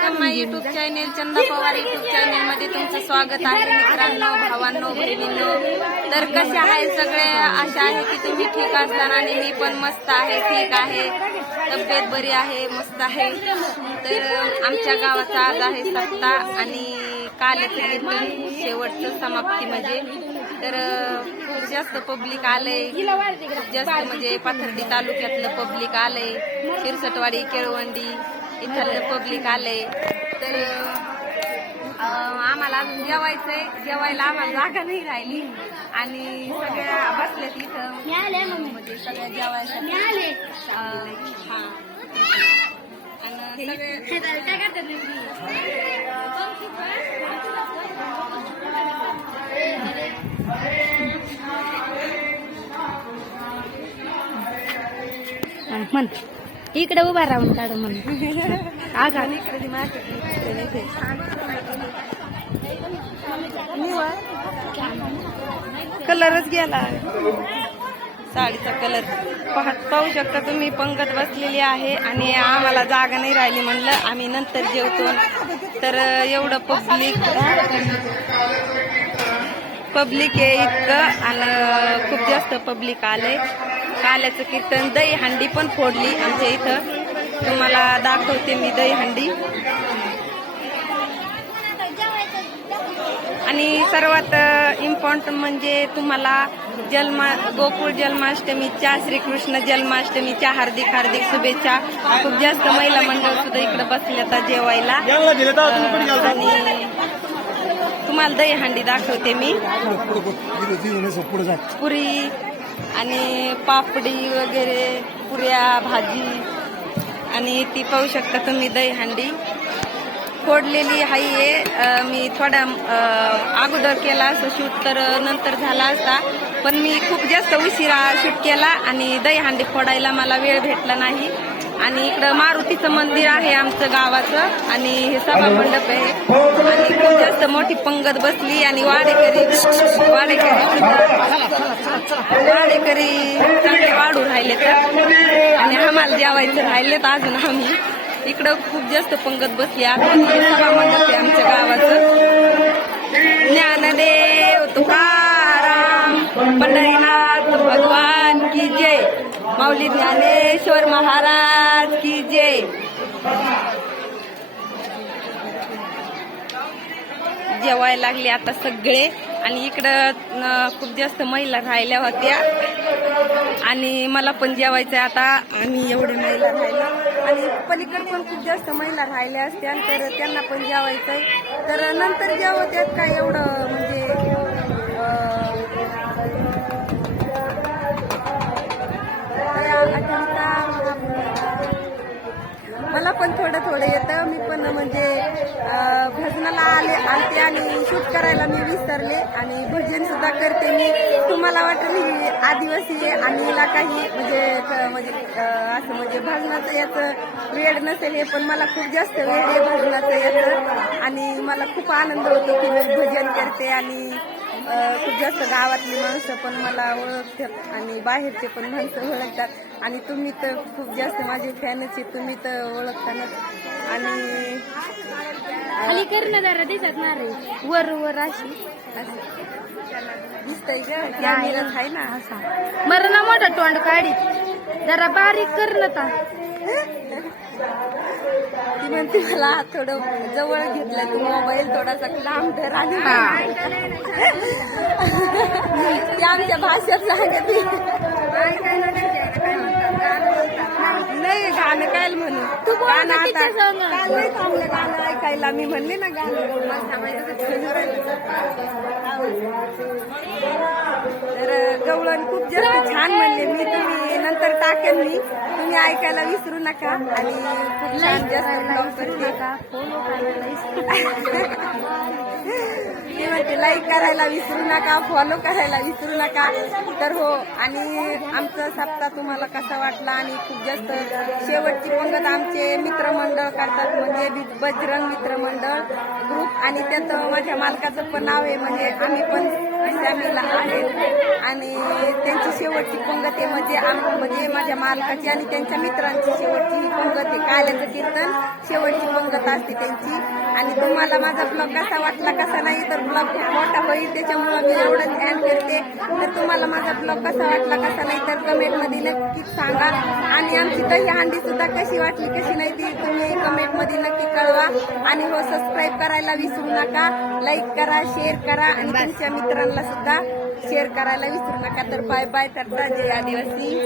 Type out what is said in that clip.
Welcome my YouTube channel Chanda Pawar YouTube channel मध्ये तुमचं स्वागत आहे मित्रांनो भावांनो बहिणींनो. तर कसे आहे सगळे? आशा आहे की तुम्ही ठीक असताना आणि मी पण मस्त आहे ठीक आहे. तब्येत बरी आहे मस्त आहे. तर आमच्या गावाचा आज आहे सप्ता आणि काल शेवटचं समाप्ती म्हणजे. तर खूप जास्त पब्लिक आलंय. खूप जास्त म्हणजे पाथर्डी तालुक्यातलं पब्लिक आलंय. शिरसटवाडी केळवंडी इथलं पब्लिक आलंय. तर आम्हाला अजून जेवायचंय. जेवायला आम्हाला जागा नाही राहिली. आणि सगळ्या बसल्यात इथं. म्हणजे सगळ्या जेवायसाठी हा. आणि सगळे म्हण. इकडे उभा राहून काढ म्हण इकडे कलरच गेला. साडीचा कलर. पाहत पाहू शकता तुम्ही पंगत बसलेली आहे आणि आम्हाला जागा नाही राहिली म्हणलं. आम्ही नंतर जेवतो. तर एवढं पब्लिक पब्लिक आहे इतकं. आणि खूप जास्त पब्लिक आलंय. काल्याचं कीर्तन दही हंडी पण फोडली आमच्या इथं तुम्हाला दाखवते मी दही हंडी आणि सर्वात इम्पॉर्टंट म्हणजे तुम्हाला जन्मा गोकुळ जन्माष्टमीच्या श्रीकृष्ण जन्माष्टमीच्या हार्दिक हार्दिक शुभेच्छा खूप जास्त महिला मंडळ सुद्धा इकडे बसले आता जेवायला आणि तुम्हाला दही हंडी दाखवते मी पुरी आणि पापडी वगैरे पुऱ्या भाजी. आणि ती पाहू शकता तुम्ही दही हंडी. फोडलेली आहे. मी थोडा अगोदर केला असं शूट तर नंतर झाला असता पण मी खूप जास्त उशिरा शूट केला आणि दहीहंडी फोडायला मला वेळ भेटला नाही. आणि इकडं मारुतीचं मंदिर आहे आमचं गावाचं आणि हे सभा मंडप आहे. आणि खूप जास्त मोठी पंगत बसली आणि वाडेकरी वाडेकरी वाडेकरी चांगले वाढू राहिले तर आणि आम्हाला जेवायचं राहिले तर अजून आम्ही. इकडं खूप जास्त पंगत बसली आता हे सभा मंडप आहे आमच्या गावाचं. माऊली ज्ञानेश्वर महाराज की जय. जेवायला लागले आता सगळे. आणि इकडं खूप जास्त महिला राहिल्या होत्या. आणि मला पण जेवायचं आहे आता. आणि एवढे महिला राहिलो आणि पलीकडे पण खूप जास्त महिला राहिल्या असत्या. तर त्यांना पण जेवायचं आहे तर नंतर जेवत्यात काय एवढं मला पण थोडं थोडं येतं. मी पण म्हणजे भजनाला आले आलते आणि शूट करायला मी विसरले आणि भजन सुद्धा करते मी. तुम्हाला वाटेल मी आदिवासी आहे आणि हिला काही म्हणजे क- म्हणजे असं म्हणजे भजनाचं याचं वेळ नसेल हे पण मला खूप जास्त वेळ आहे भजनाचं याचं. आणि मला खूप आनंद होतो की मी भजन करते आणि खूप जास्त गावातली माणसं पण मला ओळखतात आणि बाहेरचे पण माणसं ओळखतात. आणि तुम्ही तर खूप जास्त माझे फॅनच आहे तुम्ही तर ओळखतानच आणि खाली कर ना जरा दिसत ना रे. वर वर अशी. दिसतंय ग. कॅमेराच आहे ना. असा. मर ना मोठा तोंड काढी जरा बारीक कर ना ता. ती म्हणते मला थोडं जवळ घेतलं तू मोबाईल थोडासा लांब धर आणि ती आमच्या भाषेत सांगते. नाही गाणं काय म्हणू? तू गाणं आता काल ऐकायला मी म्हणले ना तर गवळण खूप जास्त छान म्हणले मी तुम्ही. नंतर टाकेन मी. तुम्ही ऐकायला विसरू नका. आणि खूप छान जास्त ब्लॉग करते. का मी म्हणते लाईक करायला विसरू नका. फॉलो करायला विसरू नका. तर हो आणि आमचा सप्ताह तुम्हाला कसा वाटला? आणि खूप जास्त शेवटची पंगत आमचे मित्रमंडळ करतात. म्हणजे बजरंग मित्रमंडळ ग्रुप आणि त्यात माझ्या मालकाचं पण नाव आहे म्हणजे आम्ही पण सामील आहेत आणि त्यांची शेवटची पंगत आहे म्हणजे म्हणजे माझ्या मालकाची आणि त्यांच्या मित्रांची शेवटची ही पंगत. आहे काल्याचं कीर्तन शेवटची पंगत असते त्यांची. आणि तुम्हाला माझा ब्लॉग कसा वाटला कसा नाही तर ब्लॉग खूप मोठा होईल. त्याच्यामुळं मी एवढंच ध्यान करते. तर तुम्हाला माझा ब्लॉग कसा वाटला कसा नाही तर कमेंटमध्ये नक्कीच सांगा. आणि आमची दही हांडी सुद्धा कशी वाटली कशी नाही ती तुम्ही कमेंटमध्ये नक्की कळवा. आणि हो सबस्क्राईब करायला विसरू नका. लाईक करा शेअर करा. आणि तुमच्या मित्रांना सुद्धा. शेअर करायला विसरू नका. तर बाय बाय टाटा जय आदिवासी.